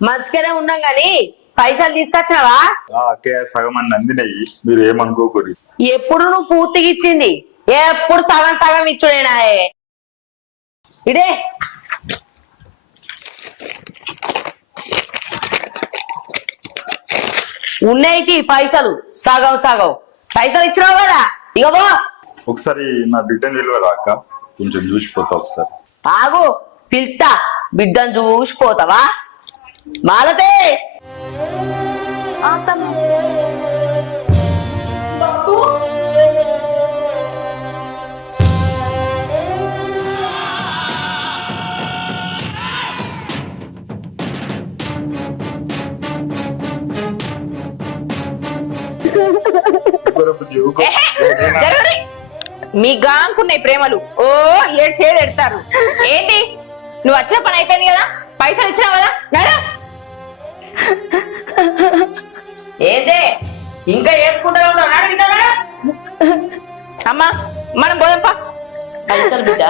మంచిగానే ఉన్నాం గాని పైసలు తీసుకొచ్చినావా? అక్కయ్య సగం అన్ని అందినాయి, మీరు ఏమనుకోకూడదు. ఎప్పుడు నువ్వు పూర్తిగా ఇచ్చింది? ఎప్పుడు సగం సగం ఇచ్చుడేనాయే. ఇడే ఉన్నాయి పైసలు, సగం సగం పైసలు ఇచ్చినావు కదా. ఇగో ఒకసారి నా బిడ్డని నిలవరా అక్క, కొంచెం చూసిపోతా ఒకసారి. ఆగు, పిల్తా. బిడ్డను చూసిపోతావా? మాలతే మీ గాంకున్నాయి ప్రేమలు. ఓ 7 షేర్ ఎడతారు. ఏంటి నువ్వు వచ్చిన పని అయిపోయింది కదా, పైసలు ఇచ్చినావు కదా, నడు. ఏందే ఇంకా ఏడ్చుకుంటా ఉన్నావు? అమ్మా మనం పోదాంపా. పైసలు బిడ్డ